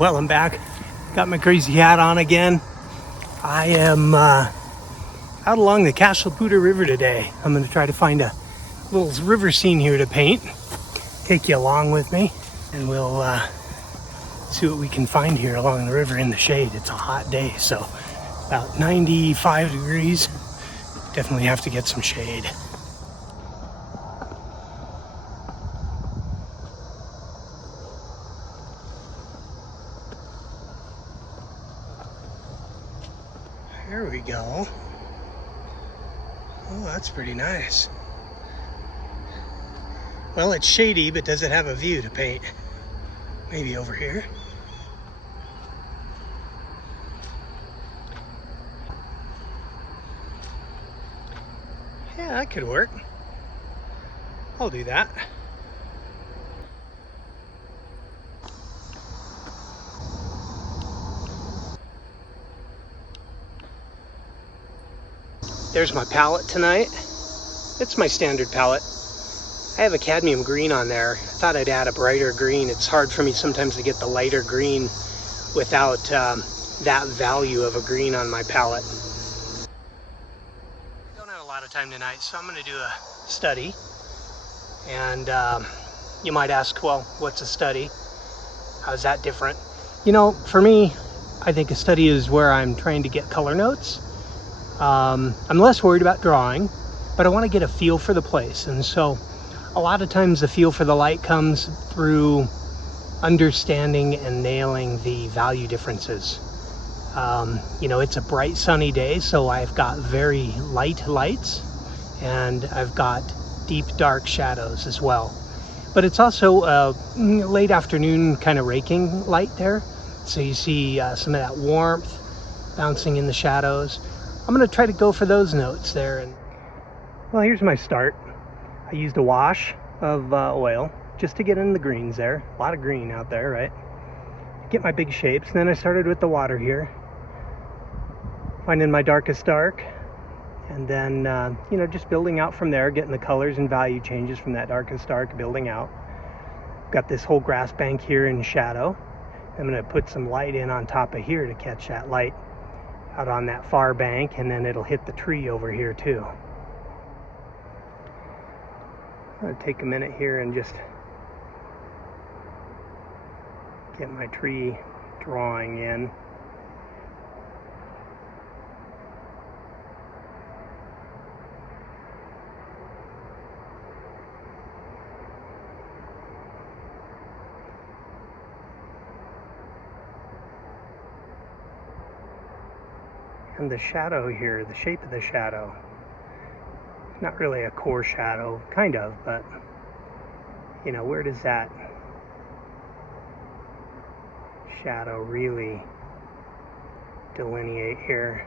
Well, I'm back. Got my crazy hat on again. I am out along the Cashelpooter River today. I'm going to try to find a little river scene here to paint. Take you along with me, and we'll see what we can find here along the river in the shade. It's a hot day, so about 95 degrees. Definitely have to get some shade. There we go. Oh, that's pretty nice. Well, it's shady, but does it have a view to paint? Maybe over here. Yeah, that could work. I'll do that. There's my palette tonight. It's my standard palette. I have a cadmium green on there. I thought I'd add a brighter green. It's hard for me sometimes to get the lighter green without that value of a green on my palette. I don't have a lot of time tonight, so I'm going to do a study. And you might ask, well, what's a study? How's that different? You know, for me, I think a study is where I'm trying to get color notes. I'm less worried about drawing, but I want to get a feel for the place. And so a lot of times the feel for the light comes through understanding and nailing the value differences. You know, it's a bright sunny day, so I've got very light lights and I've got deep dark shadows as well. But it's also a late afternoon kind of raking light there. So you see some of that warmth bouncing in the shadows. I'm going to try to go for those notes there. And well, here's my start. I used a wash of oil just to get in the greens there. A lot of green out there, right? Get my big shapes. And then I started with the water here, finding my darkest dark. And then, you know, just building out from there, getting the colors and value changes from that darkest dark, building out. Got this whole grass bank here in shadow. I'm going to put some light in on top of here to catch that light out on that far bank, and then it'll hit the tree over here too. I'm going to take a minute here and just get my tree drawing in. And the shadow here, the shape of the shadow, not really a core shadow, kind of, but you know, where does that shadow really delineate here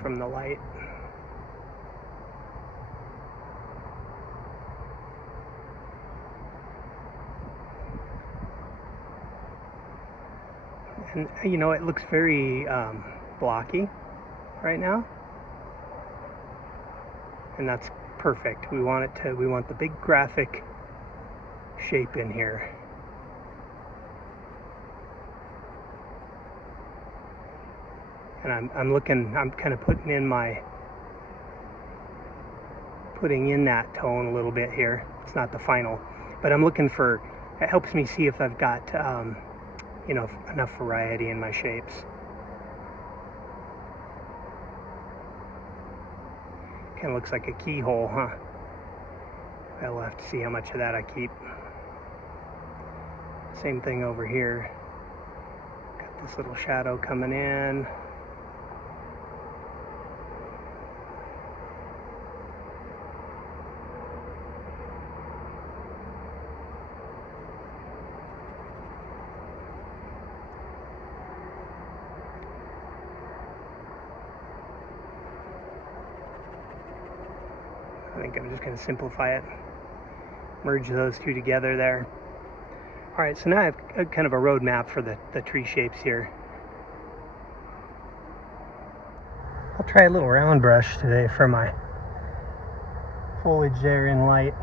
from the light? And you know, it looks very blocky right now, and that's perfect. We want it to. We want the big graphic shape in here. And I'm looking. I'm kind of putting in that tone a little bit here. It's not the final, but I'm looking for. It helps me see if I've got. You know, enough variety in my shapes. Kind of looks like a keyhole, huh? I'll have to see how much of that I keep. Same thing over here. Got this little shadow coming in. I think I'm just going to simplify it, merge those two together there. All right, so now I have a kind of a road map for the tree shapes here. I'll try a little round brush today for my foliage there in light,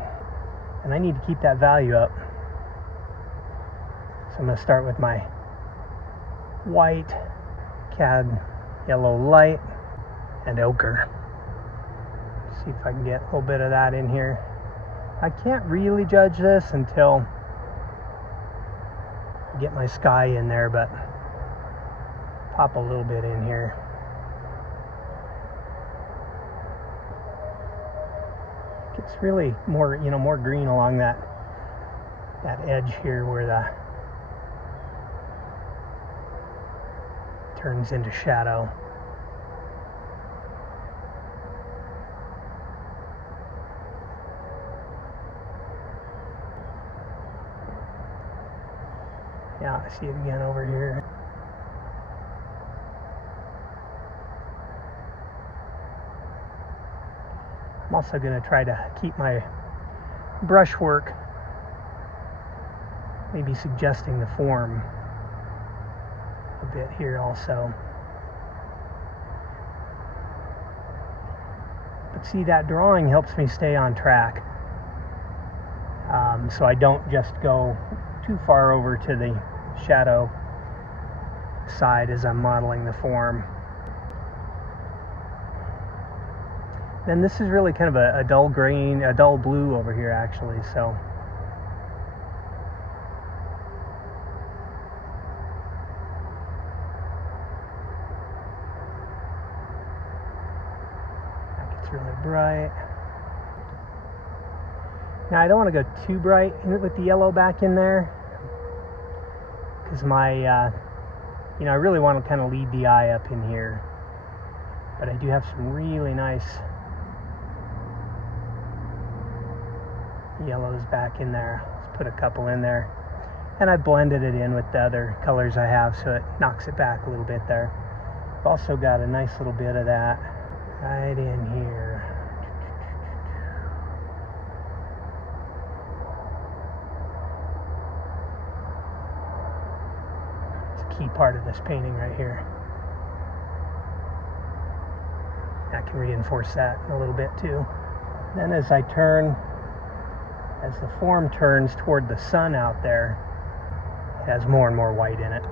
and I need to keep that value up. So I'm going to start with my white, cad yellow light, and ochre. See if I can get a little bit of that in here. I can't really judge this until I get my sky in there, but pop a little bit in here. It's really more, more green along that edge here where the turns into shadow. Yeah, I see it again over here. I'm also going to try to keep my brushwork maybe suggesting the form a bit here also. But see, that drawing helps me stay on track. So I don't just go too far over to the shadow side as I'm modeling the form. Then this is really kind of a dull green, a dull blue over here actually, so that gets really bright. Now I don't want to go too bright with the yellow back in there, because my, I really want to kind of lead the eye up in here, but I do have some really nice yellows back in there. Let's put a couple in there, and I blended it in with the other colors I have, so it knocks it back a little bit there. I've also got a nice little bit of that right in here. It's a key part of this painting right here. I can reinforce that a little bit too. Then as the form turns toward the sun out there, it has more and more white in it.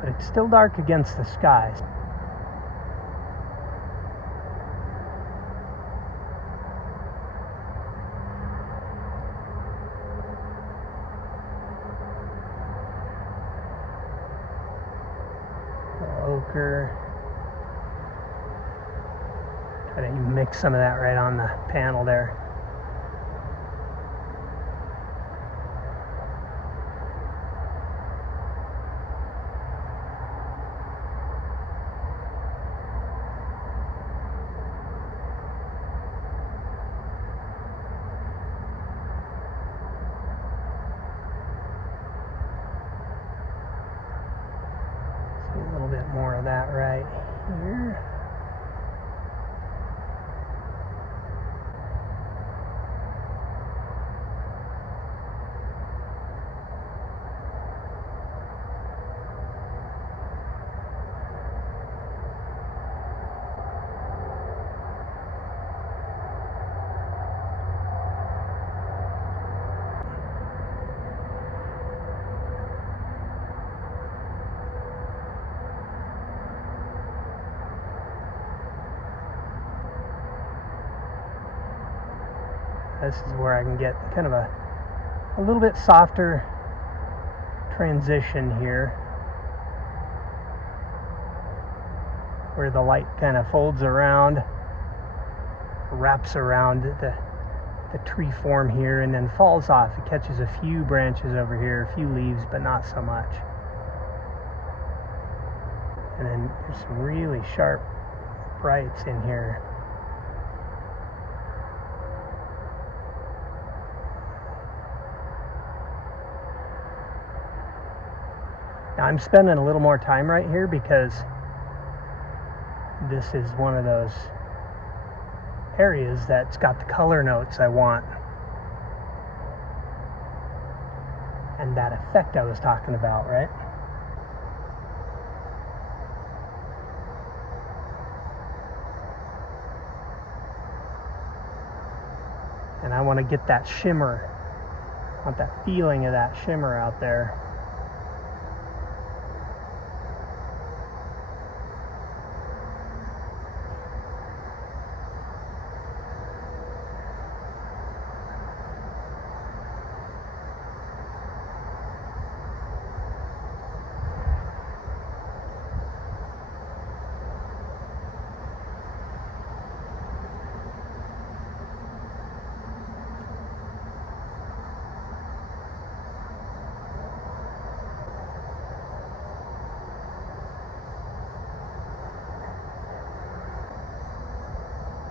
But it's still dark against the skies. Ochre. Try to mix some of that right on the panel there. More of that right here. This is where I can get kind of a little bit softer transition here, where the light kind of folds around, wraps around the tree form here, and then falls off. It catches a few branches over here, a few leaves, but not so much. And then there's some really sharp brights in here. Now I'm spending a little more time right here because this is one of those areas that's got the color notes I want, and that effect I was talking about, right? And I want to get that shimmer Want that feeling of that shimmer out there.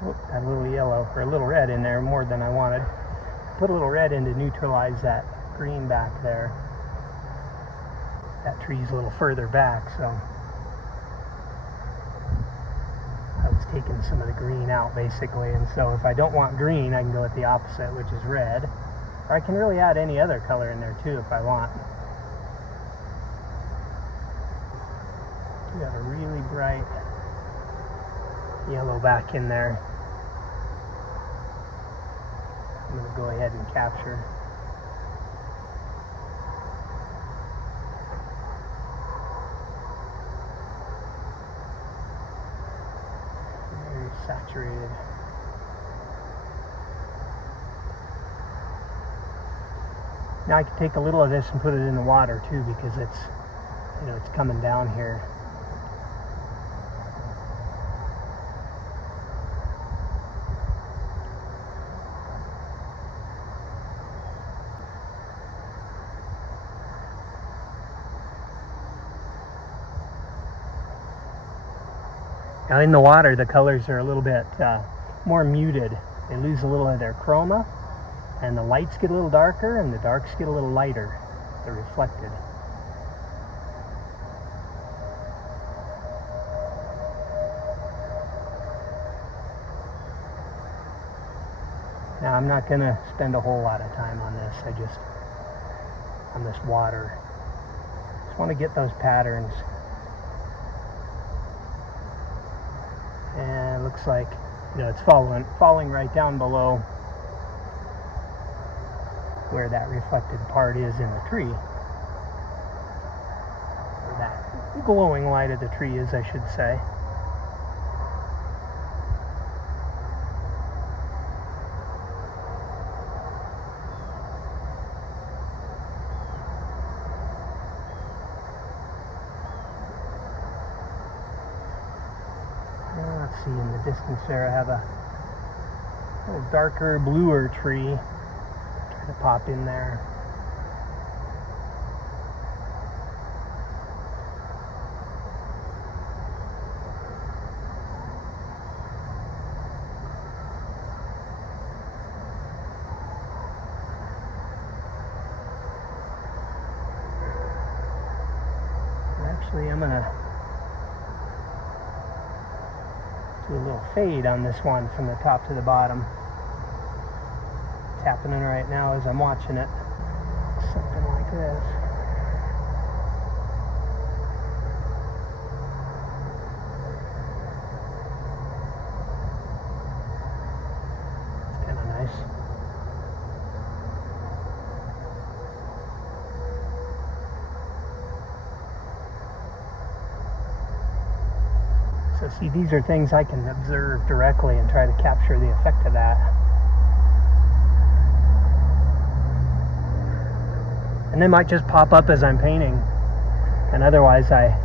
Oh, got a little yellow, or a little red in there, more than I wanted. Put a little red in to neutralize that green back there. That tree's a little further back, so I was taking some of the green out basically, and so if I don't want green, I can go with the opposite, which is red. Or I can really add any other color in there too if I want. We got a really bright yellow back in there. I'm going to go ahead and capture. Very saturated. Now I can take a little of this and put it in the water too, because it's, you know, it's coming down here. Now in the water, the colors are a little bit more muted. They lose a little of their chroma, and the lights get a little darker, and the darks get a little lighter. They're reflected. Now I'm not going to spend a whole lot of time on this. On this water. Just want to get those patterns. And it looks like, you know, it's falling right down below where that reflected part is in the tree. Or that glowing light of the tree is, I should say. See, in the distance there I have a little darker, bluer tree. Try to pop in there. Actually, I'm gonna do a little fade on this one from the top to the bottom. It's happening right now as I'm watching it. Something like this. It's kind of nice. So see, these are things I can observe directly and try to capture the effect of that. And they might just pop up as I'm painting, and otherwise I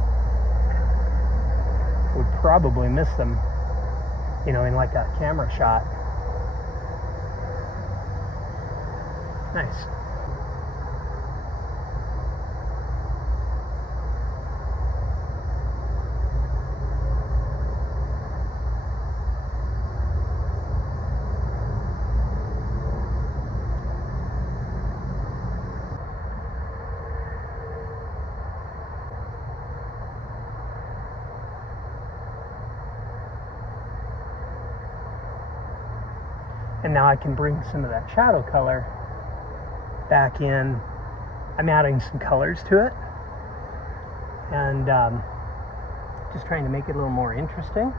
would probably miss them, you know, in like a camera shot. Nice. And now I can bring some of that shadow color back in. I'm adding some colors to it, and just trying to make it a little more interesting.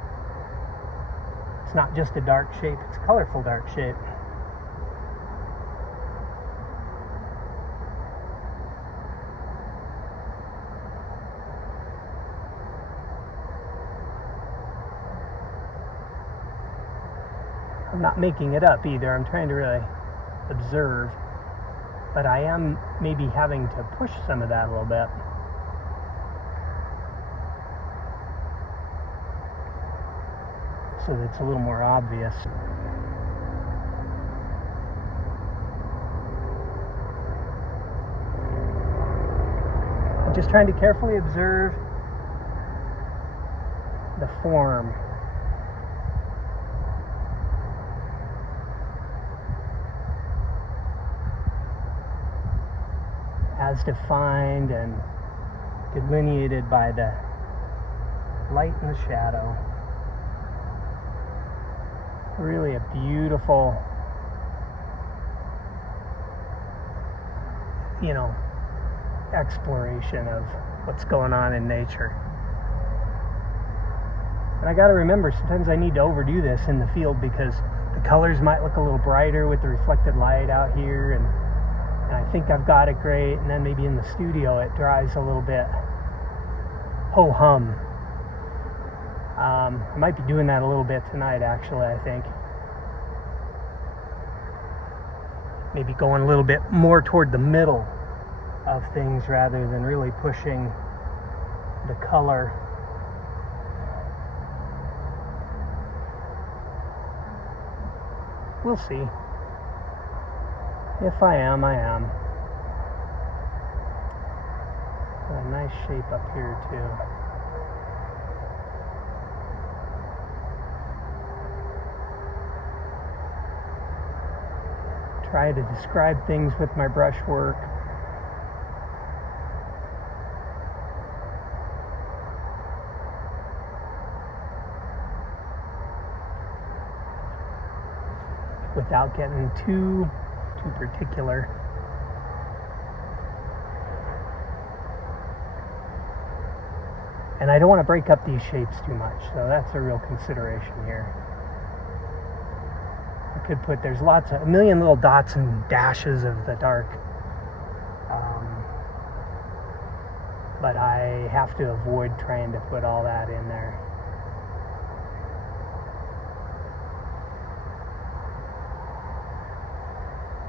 It's not just a dark shape, it's a colorful dark shape. I'm not making it up either. I'm trying to really observe, but I am maybe having to push some of that a little bit. So that it's a little more obvious. I'm just trying to carefully observe the form. As defined and delineated by the light and the shadow. Really a beautiful, exploration of what's going on in nature. And I got to remember, sometimes I need to overdo this in the field because the colors might look a little brighter with the reflected light out here, and I think I've got it great, and then maybe in the studio it dries a little bit ho-hum. I might be doing that a little bit tonight, actually, I think. Maybe going a little bit more toward the middle of things rather than really pushing the color. We'll see. If I am, I am. A nice shape up here, too. Try to describe things with my brush work. Without getting too particular. And I don't want to break up these shapes too much, so that's a real consideration here. I could put, there's a million little dots and dashes of the dark, but I have to avoid trying to put all that in there.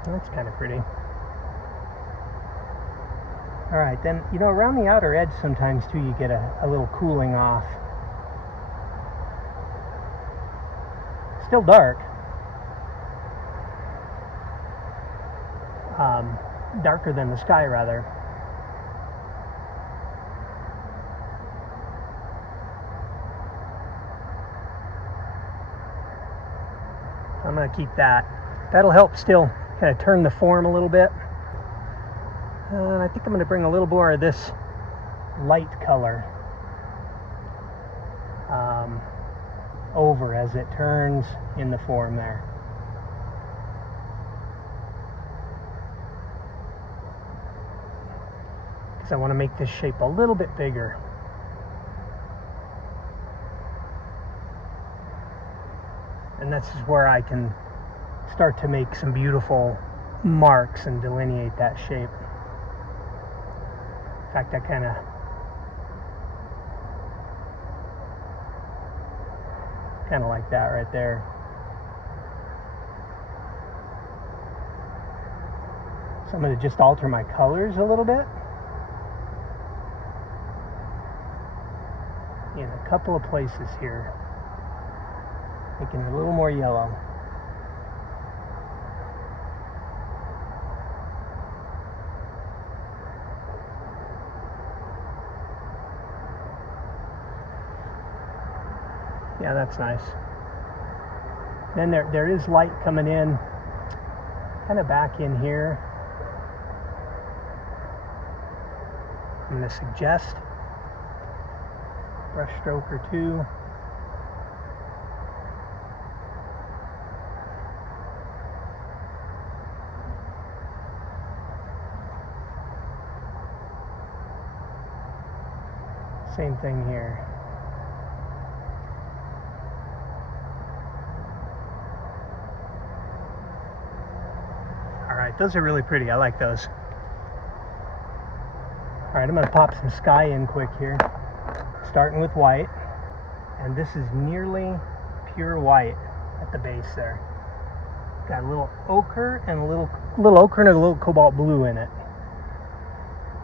That's kind of pretty. Alright, then, around the outer edge sometimes too you get a little cooling off. Still dark. Darker than the sky, rather. I'm going to keep that. That'll help still kind of turn the form a little bit. And I think I'm going to bring a little more of this light color over as it turns in the form there. Because I want to make this shape a little bit bigger. And this is where I can start to make some beautiful marks and delineate that shape. In fact, I kind of like that right there. So I'm going to just alter my colors a little bit in a couple of places here, making it a little more yellow. Yeah, that's nice. Then there is light coming in, kind of back in here. I'm going to suggest brush stroke or two. Same thing here. Alright, those are really pretty. I like those. Alright, I'm going to pop some sky in quick here. Starting with white. And this is nearly pure white at the base there. got a little ochre and a little ochre and a little cobalt blue in it.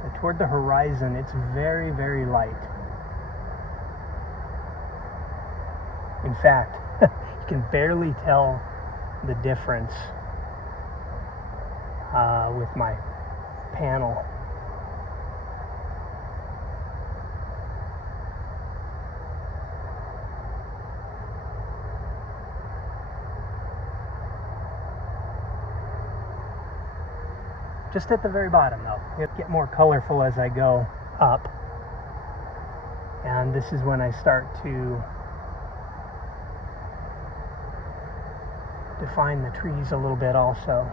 And toward the horizon, it's very, very light. In fact, you can barely tell the difference with my panel. Just at the very bottom though. It'll get more colorful as I go up. And this is when I start to define the trees a little bit also.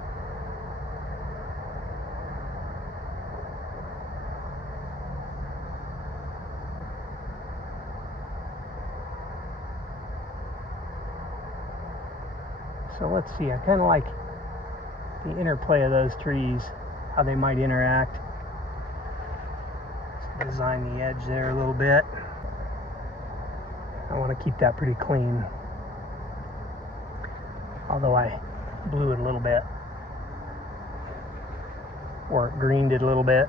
So let's see, I kind of like the interplay of those trees, how they might interact. Let's design the edge there a little bit. I want to keep that pretty clean, although I blew it a little bit, or greened it a little bit.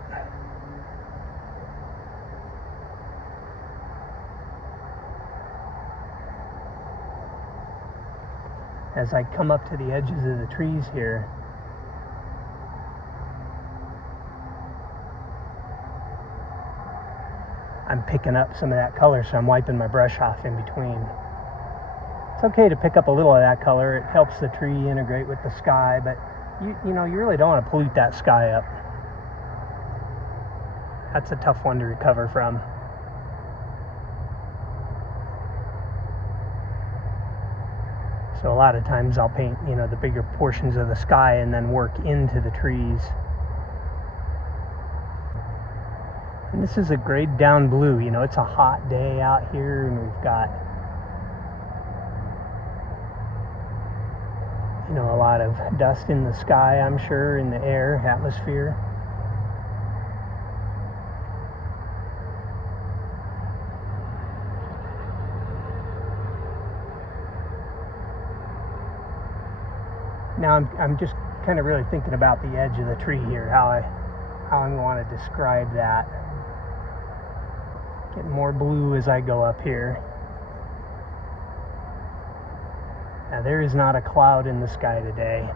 As I come up to the edges of the trees here, I'm picking up some of that color, so I'm wiping my brush off in between. It's okay to pick up a little of that color. It helps the tree integrate with the sky, but you know, you really don't want to pollute that sky up. That's a tough one to recover from. So a lot of times I'll paint, you know, the bigger portions of the sky and then work into the trees. And this is a grayed down blue. You know, it's a hot day out here, and we've got, you know, a lot of dust in the sky, I'm sure, in the air, atmosphere. Now I'm just kind of really thinking about the edge of the tree here, how I want to describe that. Get more blue as I go up here. Now there is not a cloud in the sky today.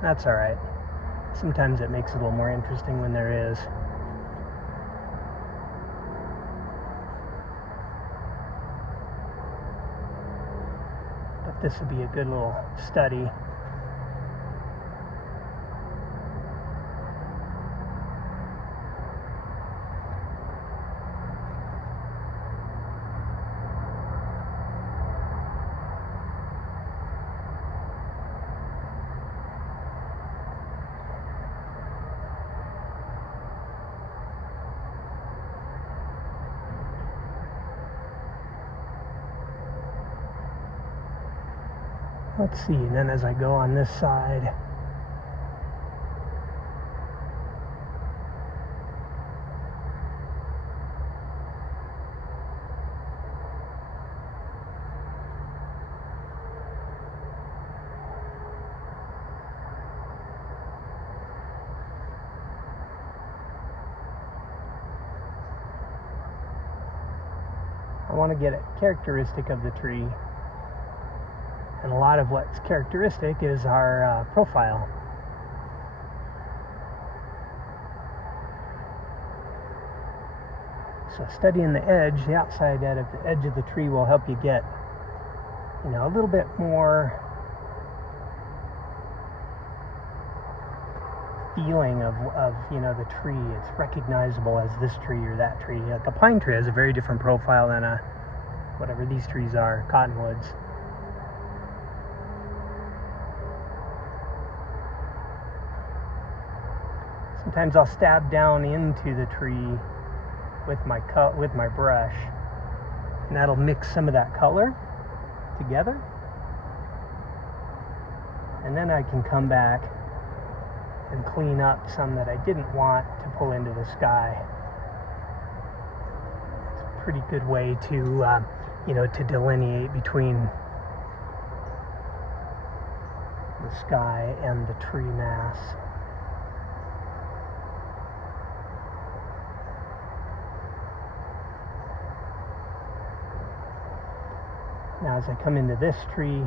That's all right. Sometimes it makes it a little more interesting when there is. But this would be a good little study. Let's see, and then as I go on this side, I want to get a characteristic of the tree. And a lot of what's characteristic is our profile. So studying the edge, the outside edge of the tree will help you get, you know, a little bit more feeling of you know, the tree. It's recognizable as this tree or that tree. Like a pine tree has a very different profile than a whatever these trees are, cottonwoods. Sometimes I'll stab down into the tree with my brush, and that'll mix some of that color together. And then I can come back and clean up some that I didn't want to pull into the sky. It's a pretty good way to, you know, to delineate between the sky and the tree mass. Now as I come into this tree,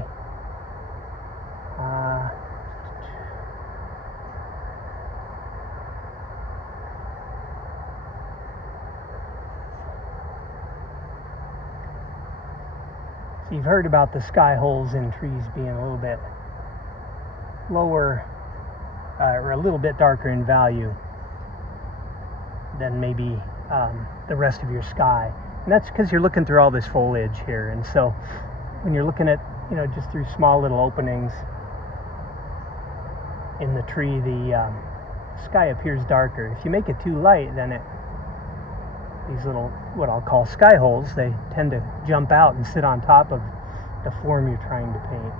so you've heard about the sky holes in trees being a little bit lower or a little bit darker in value than maybe the rest of your sky. And that's because you're looking through all this foliage here. And so when you're looking at, just through small little openings in the tree, the sky appears darker. If you make it too light, then these little, what I'll call sky holes, they tend to jump out and sit on top of the form you're trying to paint.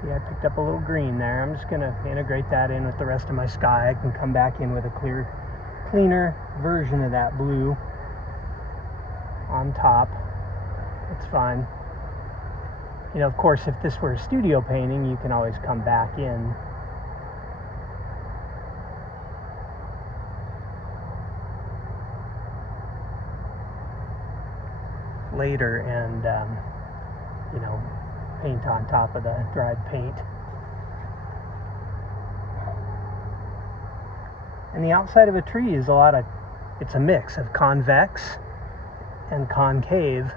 See, I picked up a little green there. I'm just going to integrate that in with the rest of my sky. I can come back in with a cleaner version of that blue on top. It's fine. Of course, if this were a studio painting, you can always come back in later and, paint on top of the dried paint. And the outside of a tree is it's a mix of convex and concave.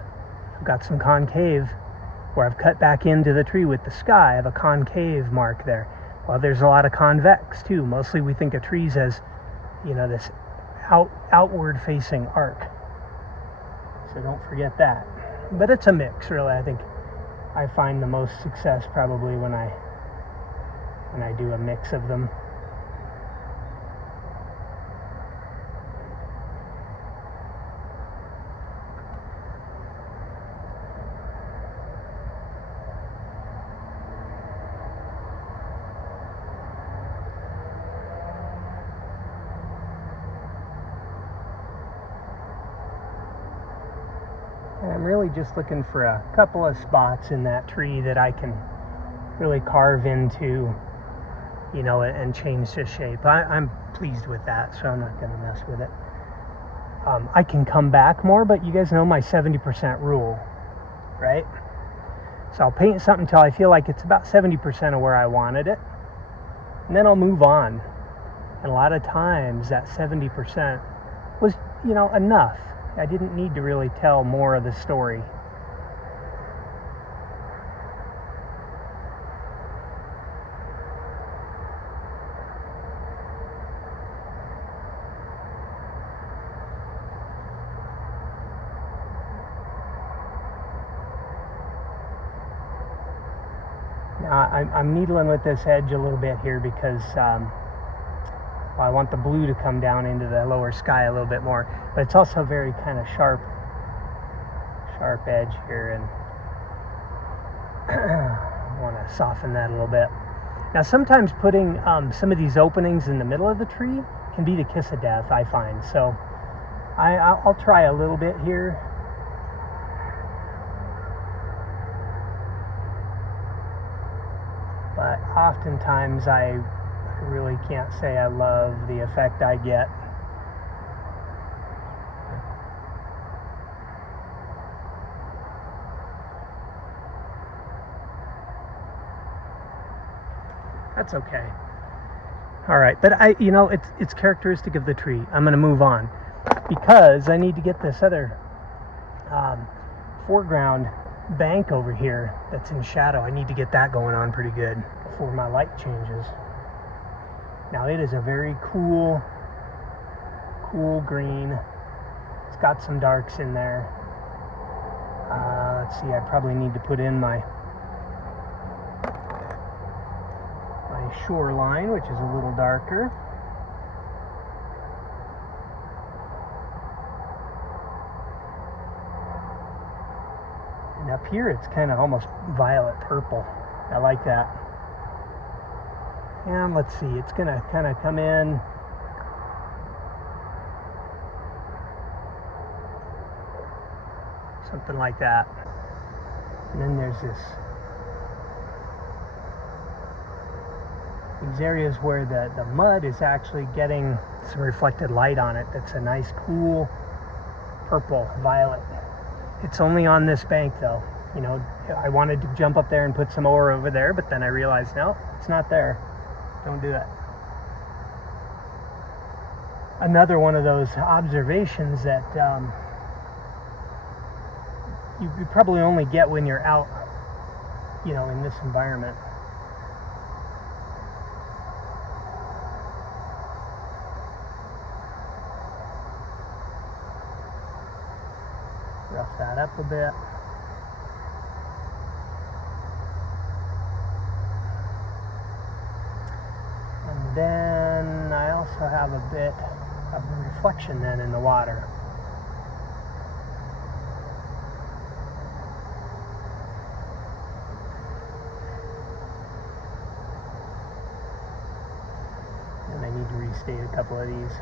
I've got some concave where I've cut back into the tree with the sky. I have a concave mark there. Well, there's a lot of convex too. Mostly we think of trees as, this outward facing arc. So don't forget that. But it's a mix, really. I think I find the most success probably when I do a mix of them. And I'm really just looking for a couple of spots in that tree that I can really carve into, and change the shape. I'm pleased with that, so I'm not going to mess with it. I can come back more, but you guys know my 70% rule, right? So I'll paint something until I feel like it's about 70% of where I wanted it, and then I'll move on. And a lot of times that 70% was, enough. I didn't need to really tell more of the story. Now I'm needling with this edge a little bit here because I want the blue to come down into the lower sky a little bit more, but it's also very kind of sharp edge here, and I want to soften that a little bit. Now sometimes putting some of these openings in the middle of the tree can be the kiss of death, I find. So I'll try a little bit here. But oftentimes I really can't say I love the effect I get. That's okay. All right, but it's characteristic of the tree. I'm going to move on because I need to get this other foreground bank over here that's in shadow. I need to get that going on pretty good before my light changes. Now it is a very cool green. It's got some darks in there. Let's see, I probably need to put in my shoreline, which is a little darker. And up here it's kind of almost violet purple. I like that. And let's see, it's gonna kind of come in something like that. And then there's these areas where the mud is actually getting some reflected light on it. That's a nice cool purple, violet. It's only on this bank though. You know, I wanted to jump up there and put some ore over there, but then I realized, no, it's not there. Don't do it. Another one of those observations that you probably only get when you're out, you know, in this environment. Rough that up a bit. And then I also have a bit of a reflection then in the water. And I need to restate a couple of these.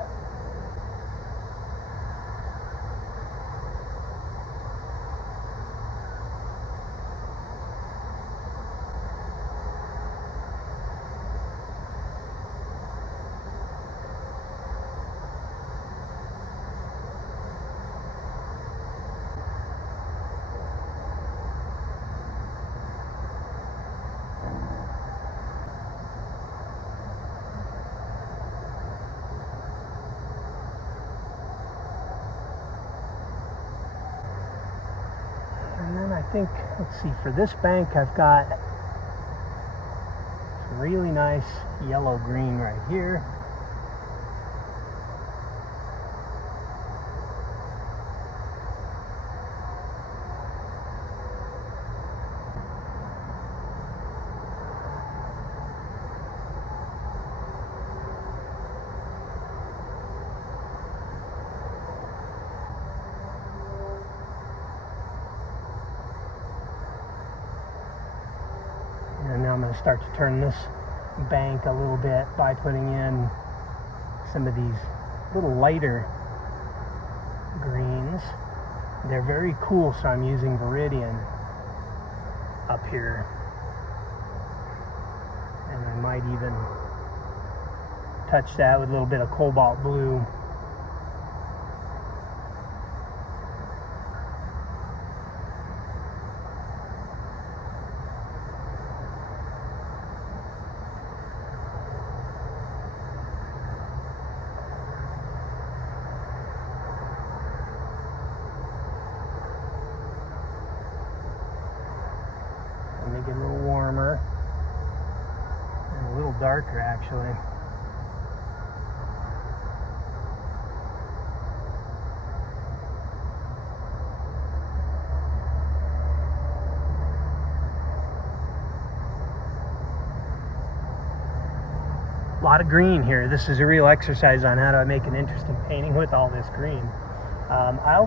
I think, let's see, for this bank I've got some really nice yellow green right here. And now I'm going to start to turn this bank a little bit by putting in some of these little lighter greens. They're very cool, so I'm using Viridian up here. And I might even touch that with a little bit of cobalt blue. Make it a little warmer and a little darker actually. A lot of green here. This is a real exercise on how to make an interesting painting with all this green. I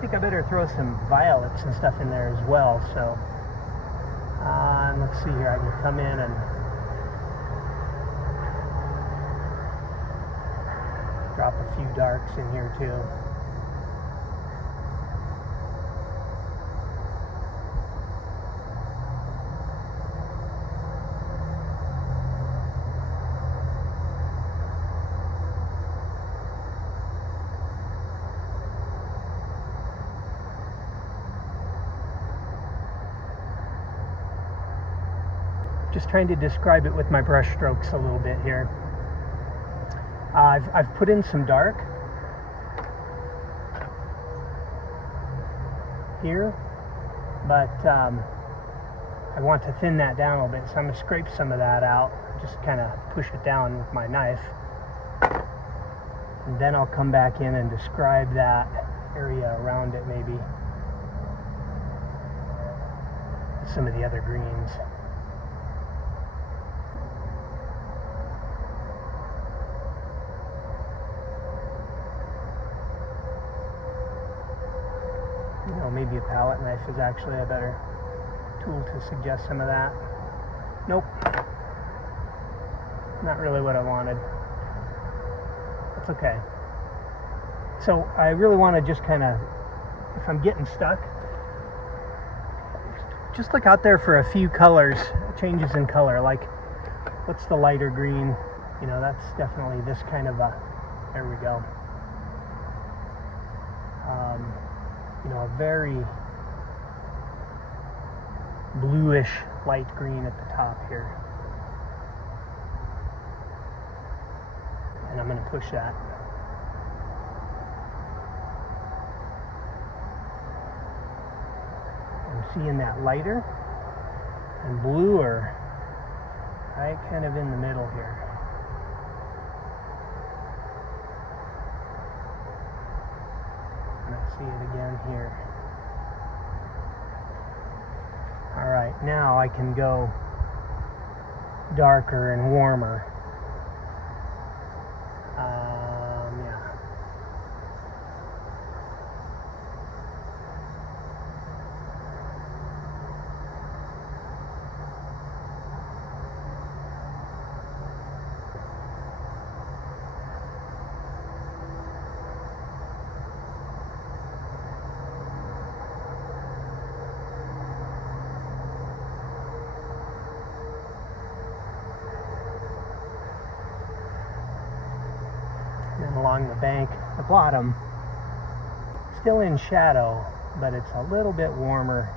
think I better throw some violets and stuff in there as well. So and let's see here, I can come in and drop a few darks in here too. Just trying to describe it with my brush strokes a little bit here. I've put in some dark here, but I want to thin that down a little bit, so I'm going to scrape some of that out, just kind of push it down with my knife, and then I'll come back in and describe that area around it maybe with some of the other greens. You know, maybe a palette knife is actually a better tool to suggest some of that. Nope. Not really what I wanted. That's okay. So I really want to just kind of if I'm getting stuck, just look out there for a few colors, changes in color, like what's the lighter green? You know, that's definitely this kind of a, there we go. You know, a very bluish light green at the top here. And I'm going to push that. I'm seeing that lighter and bluer right kind of in the middle here. And I see it again here. All right, now I can go darker and warmer. Yeah. And along the bank, the bottom, still in shadow, but it's a little bit warmer.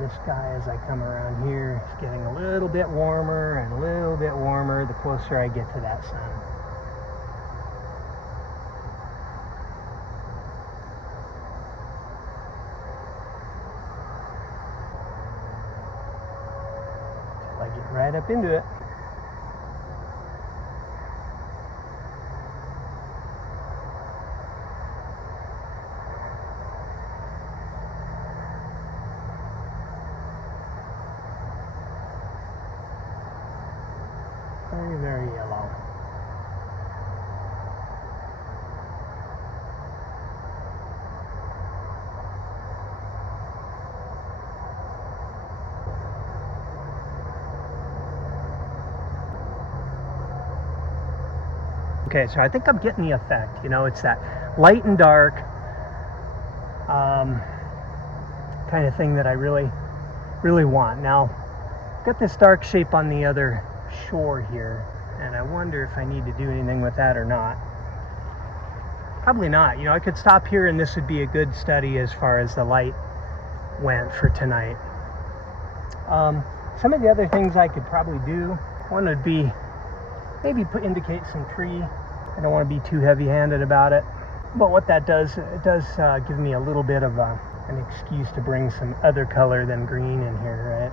This guy, as I come around here, is getting a little bit warmer and a little bit warmer the closer I get to that sun. Till I get right up into it. Very, very yellow. Okay, so I think I'm getting the effect. You know, it's that light and dark kind of thing that I really, really want. Now, I've got this dark shape on the other shore here, and I wonder if I need to do anything with that or not. Probably not. You know, I could stop here and this would be a good study as far as the light went for tonight. Some of the other things I could probably do, one would be maybe indicate some tree. I don't want to be too heavy-handed about it, but what that does, it does give me a little bit of an excuse to bring some other color than green in here, right?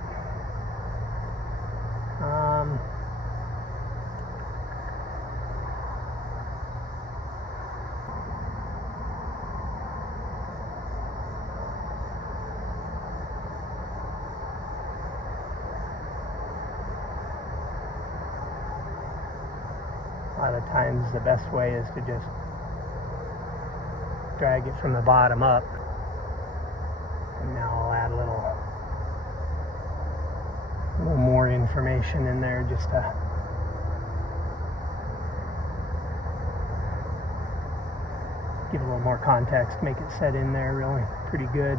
A lot of times the best way is to just drag it from the bottom up. And now I'll add a little more information in there just to give a little more context, make it set in there really pretty good.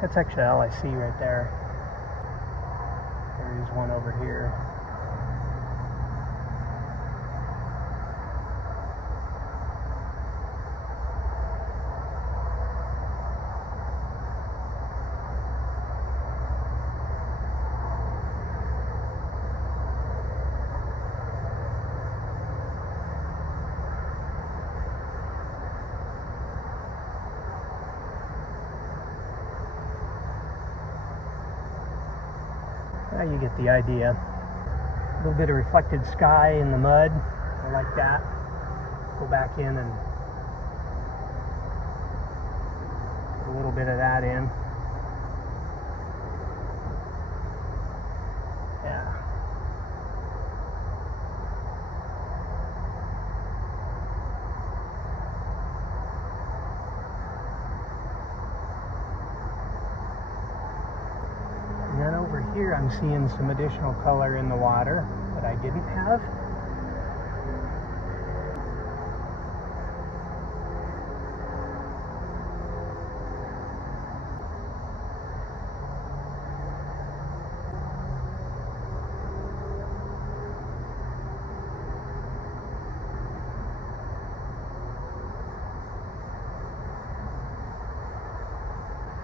That's actually all I see right there. There is one over here. You get the idea. A little bit of reflected sky in the mud. I like that. Go back in and put a little bit of that in. Yeah. here I'm seeing some additional color in the water that I didn't have.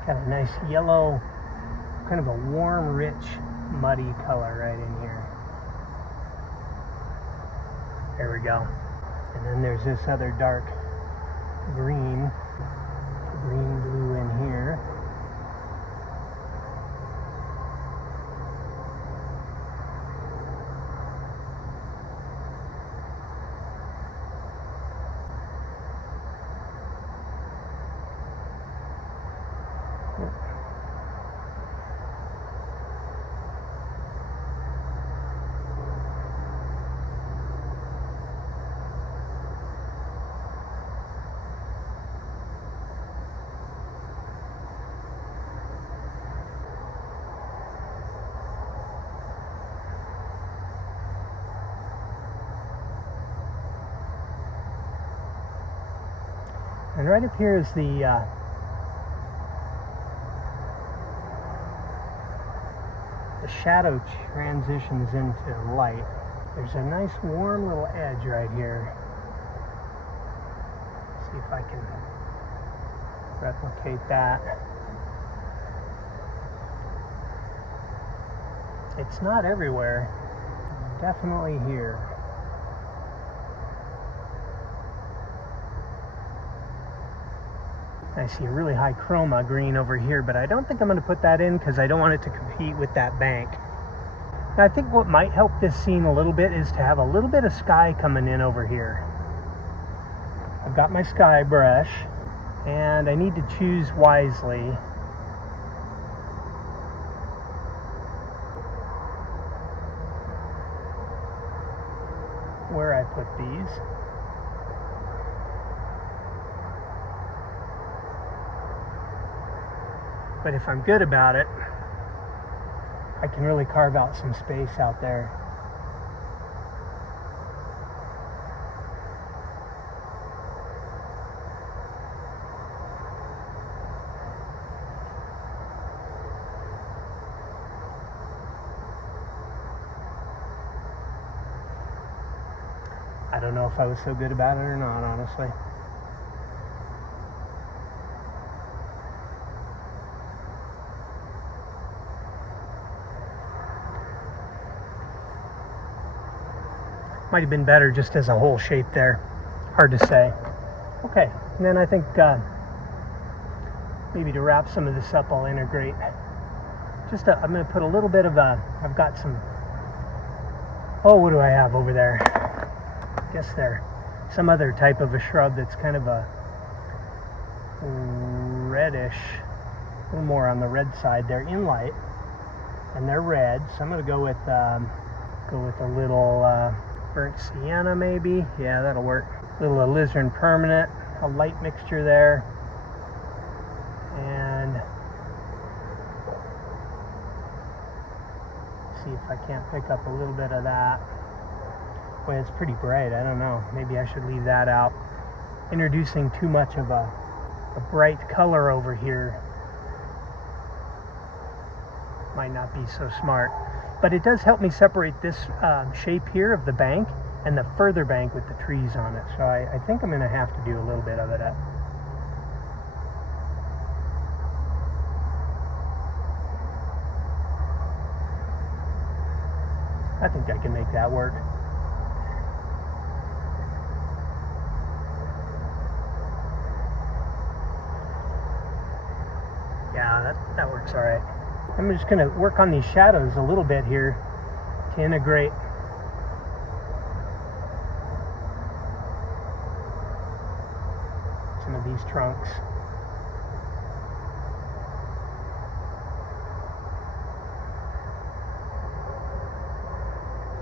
Got a nice yellow, kind of a warm, rich, muddy color right in here. There we go. And then there's this other dark green blue in here. And right up here is the shadow transitions into light. There's a nice warm little edge right here. See if I can replicate that. It's not everywhere, definitely here. I see a really high chroma green over here, but I don't think I'm going to put that in because I don't want it to compete with that bank. Now, I think what might help this scene a little bit is to have a little bit of sky coming in over here. I've got my sky brush, and I need to choose wisely. Where I put these. But if I'm good about it, I can really carve out some space out there. I don't know if I was so good about it or not, honestly. Might have been better just as a whole shape there. Hard to say. Okay, and then I think maybe to wrap some of this up, I'll integrate I'm going to put a little bit of I've got some, what do I have over there? I guess they're some other type of a shrub that's kind of a reddish, a little more on the red side. They're in light, and they're red, so I'm going to go with a little burnt sienna maybe. Yeah, that'll work. A little alizarin permanent, a light mixture there. And see if I can't pick up a little bit of that. Boy, it's pretty bright. I don't know. Maybe I should leave that out. Introducing too much of a bright color over here might not be so smart. But it does help me separate this shape here of the bank and the further bank with the trees on it. So I think I'm going to have to do a little bit of it up. I think I can make that work. Yeah, that works all right. I'm just going to work on these shadows a little bit here to integrate some of these trunks.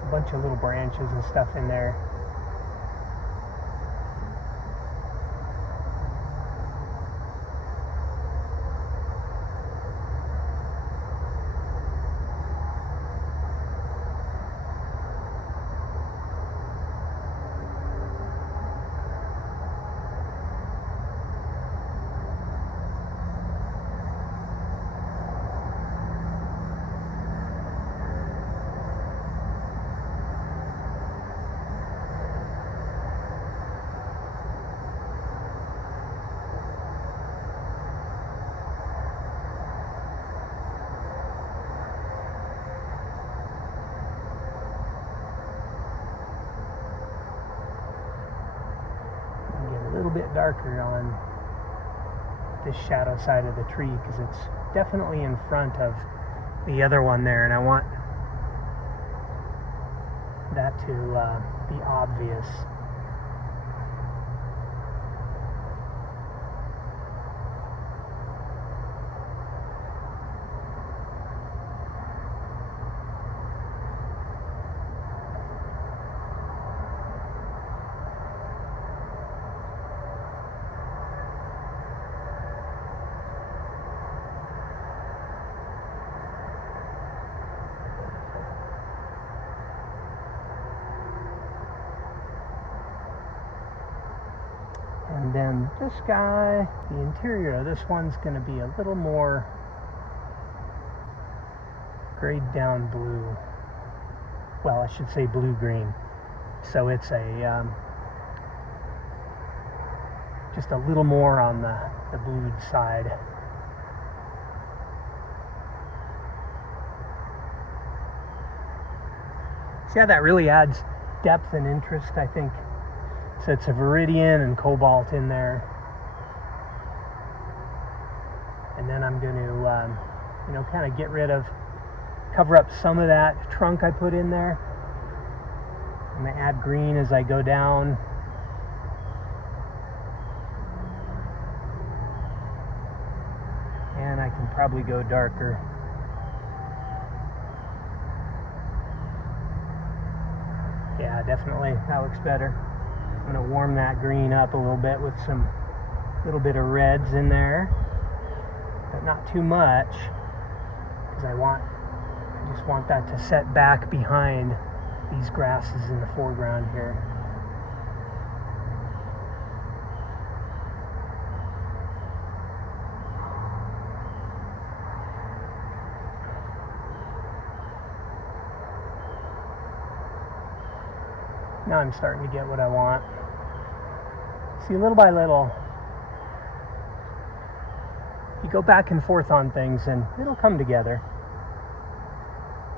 A bunch of little branches and stuff in there. darker on this shadow side of the tree because it's definitely in front of the other one there, and I want that to be obvious. And then this guy, the interior of this one's going to be a little more grayed down blue. Well, I should say blue-green. So it's a just a little more on the blued side. See how that really adds depth and interest, I think. So it's a viridian and cobalt in there. And then I'm going to, kind of cover up some of that trunk I put in there. I'm going to add green as I go down. And I can probably go darker. Yeah, definitely. That looks better. I'm going to warm that green up a little bit with some little bit of reds in there, but not too much, because I just want that to set back behind these grasses in the foreground here. Now I'm starting to get what I want. See, little by little, you go back and forth on things and it'll come together.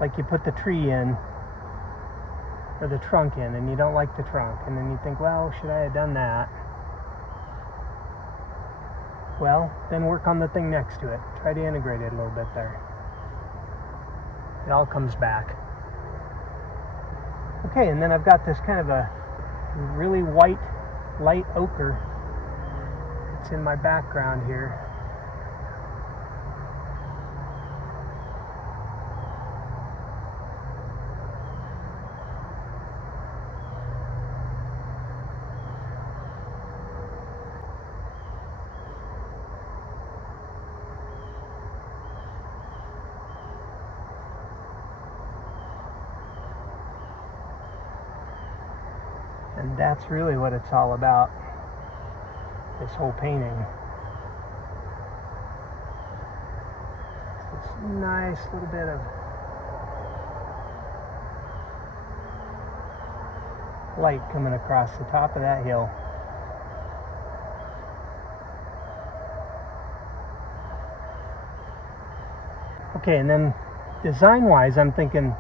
Like you put the tree in, or the trunk in, and you don't like the trunk, and then you think, well, should I have done that? Well, then work on the thing next to it. Try to integrate it a little bit there. It all comes back. Okay, and then I've got this kind of a really white, light ochre. It's in my background here. And that's really what it's all about, this whole painting. This nice little bit of light coming across the top of that hill. Okay, and then design-wise, I'm thinking,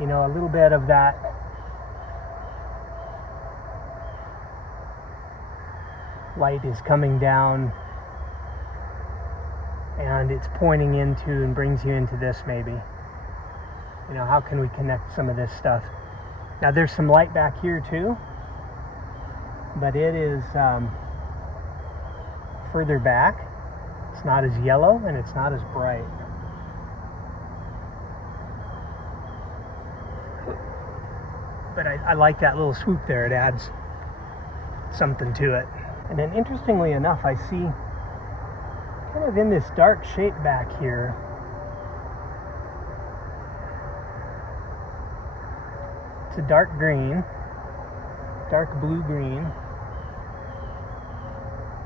a little bit of that light is coming down and it's pointing into and brings you into this maybe. How can we connect some of this stuff? Now there's some light back here too, but it is further back. It's not as yellow and it's not as bright. But I like that little swoop there. It adds something to it. And then interestingly enough, I see kind of in this dark shape back here, it's a dark green, dark blue green,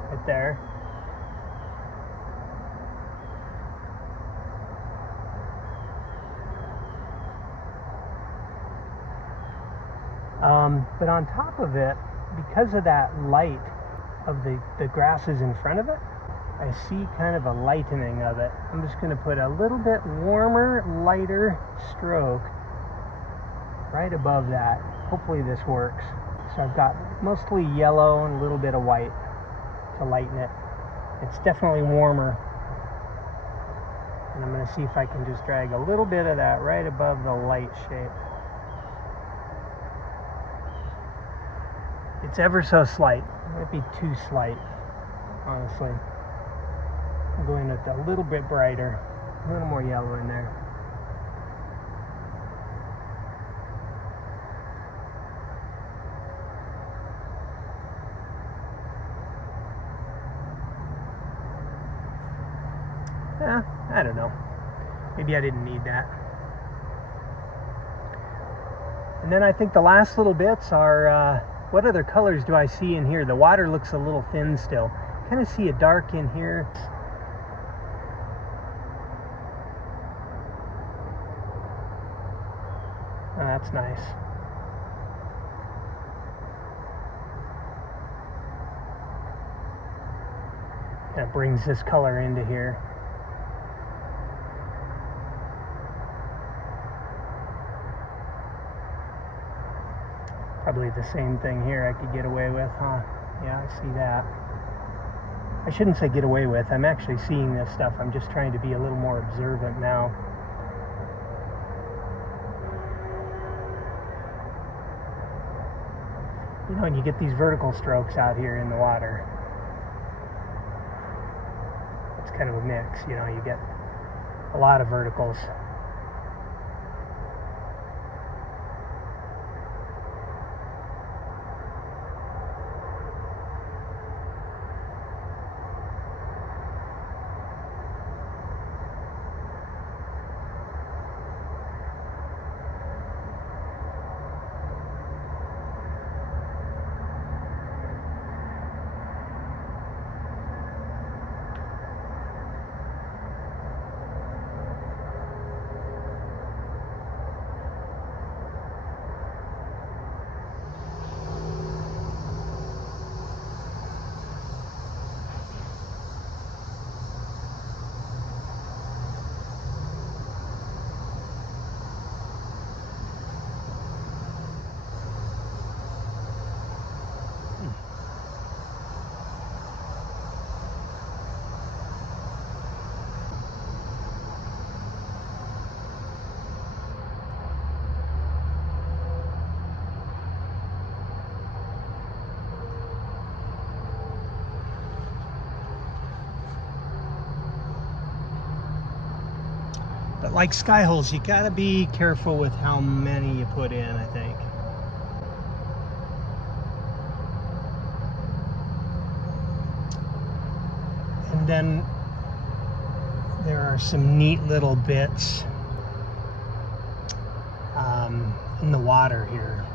right there. But on top of it, because of that light of the grasses in front of it, I see kind of a lightening of it. I'm just going to put a little bit warmer, lighter stroke right above that. Hopefully this works. So I've got mostly yellow and a little bit of white. to lighten it. It's definitely warmer. And I'm going to see if I can just drag a little bit of that right above the light shape. It's ever so slight. It might be too slight, honestly. I'm going with a little bit brighter, a little more yellow in there. I don't know. Maybe I didn't need that. And then I think the last little bits are, what other colors do I see in here? The water looks a little thin still. Kind of see a dark in here. Oh, that's nice. That brings this color into here. Probably the same thing here I could get away with, huh? Yeah, I see that. I shouldn't say get away with. I'm actually seeing this stuff. I'm just trying to be a little more observant now. You know, and you get these vertical strokes out here in the water. It's kind of a mix, you know, you get a lot of verticals. But like sky holes, you gotta be careful with how many you put in, I think. And then there are some neat little bits in the water here.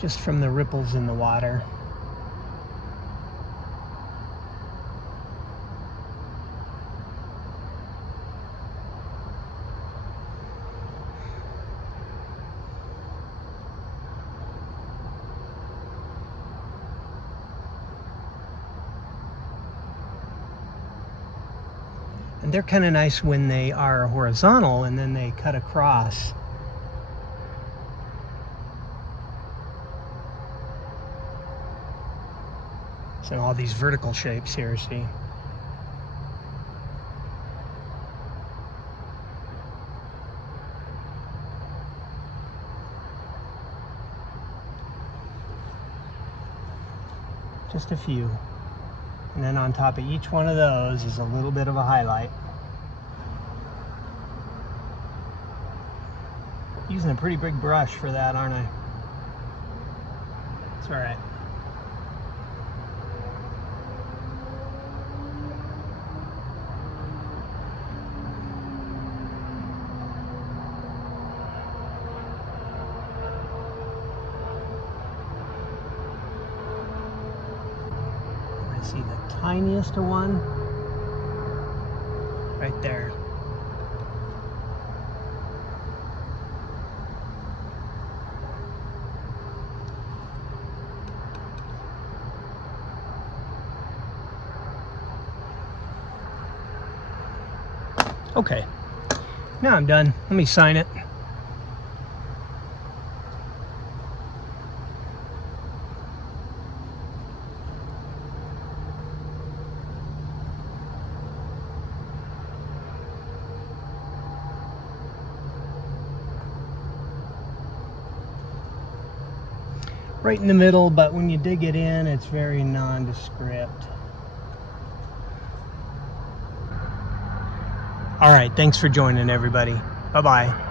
Just from the ripples in the water. And they're kind of nice when they are horizontal and then they cut across. So all these vertical shapes here, see? Just a few. And then on top of each one of those is a little bit of a highlight. Using a pretty big brush for that, aren't I? It's all right. I see the tiniest one right there. Okay, now I'm done. Let me sign it. Right in the middle, but when you dig it in, it's very nondescript. All right, thanks for joining, everybody. Bye-bye.